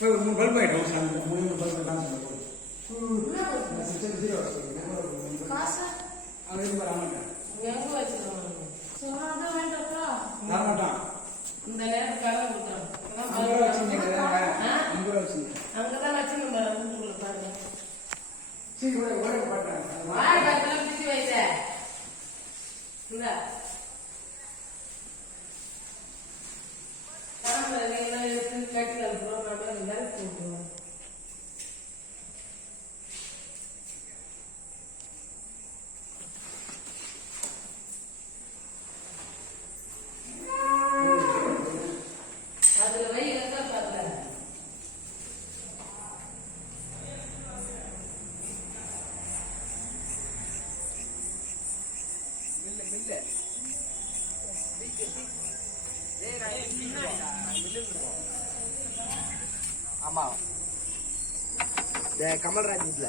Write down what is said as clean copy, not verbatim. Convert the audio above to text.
மூணு பல்ப் ஆயிடும் மூணு பல்ப் தான் அங்கே இருந்து வரமாட்டேன் வரமாட்டான் இந்த நேரம் கடை கொடுத்துறோம் அங்கதான் வச்சுருந்தோம் பாருங்க சீக்கிரம் ஓட மாட்டேன் பிடிச்சி வைத்த இந்த கட்டி அனுப்புறோம் எல்லாரும் போட்டுருவோம் அதுல வை எல்லாம் பாருங்க ஆமா கமல்ராஜ் வீட்டுல